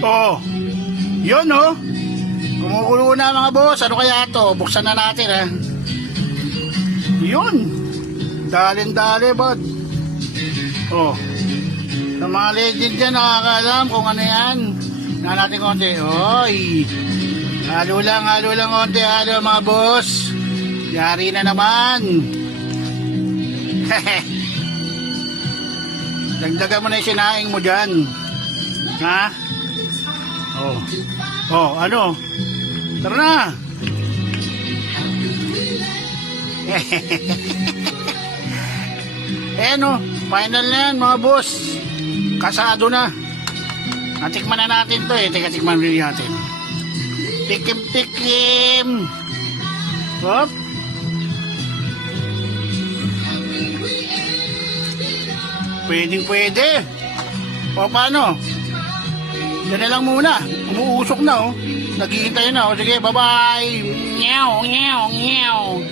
Oh, yun oh. Kumukulo na mga boss. Ano kaya to? Buksan na natin ha. Yun. Dalin-dali bud. Oh. Sa mga legend dyan nakakaalam kung ano yan. Na natin konti. Oy. Halo lang konti. Halo mga boss. Yari na naman. Dagdagan mo na yung sinaing mo dyan. Ha? Oh. Oh, ano? Tara na. No, final na yan mga boss. Kasado na. Natikman na natin to eh. Teka, tikman rin natin. Tikim-tikim. Hop. Pwedeng-pwede. O paano? Yan na lang muna. Umuusok na oh. Naghihintay na oh. Sige, bye-bye. Nyaw, nyaw, nyaw.